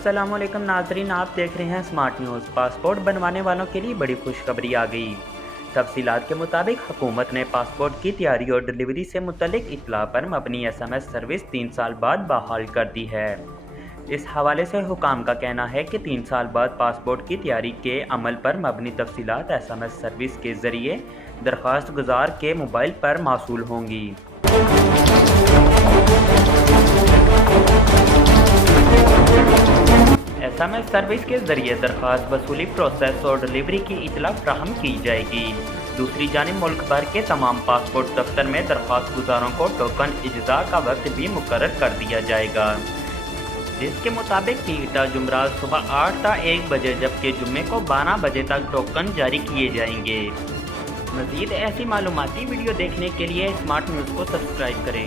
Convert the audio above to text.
अस्सलाम वालेकुम नाज़रीन, आप देख रहे हैं स्मार्ट न्यूज़। पासपोर्ट बनवाने वालों के लिए बड़ी खुशखबरी आ गई। तफसीलात के मुताबिक हुकूमत ने पासपोर्ट की तैयारी और डिलीवरी से मुतल्लिक इत्तला पर मबनी SMS सर्विस 3 साल बाद बहाल कर दी है। इस हवाले से हुकाम का कहना है कि 3 साल बाद पासपोर्ट की तैयारी के अमल पर मबनी तफसीलात SMS सर्विस के ज़रिए दरख्वास्त गुजार के मोबाइल पर मौसूल होंगी। SMS सर्विस के जरिए दरख्वास्त वसूली प्रोसेस और डिलीवरी की इतला फ्राहम की जाएगी। दूसरी जानिब मुल्क भर के तमाम पासपोर्ट दफ्तर में दरख्वास्त गुजारों को टोकन इज्जा का वक्त भी मुकर्रर कर दिया जाएगा, जिसके मुताबिक टीटा जुमरात सुबह 8 ता 1 बजे जबकि जुम्मे को 12 बजे तक टोकन जारी किए जाएंगे। मज़ीद ऐसी मालूमाती वीडियो देखने के लिए स्मार्ट न्यूज़ को सब्सक्राइब करें।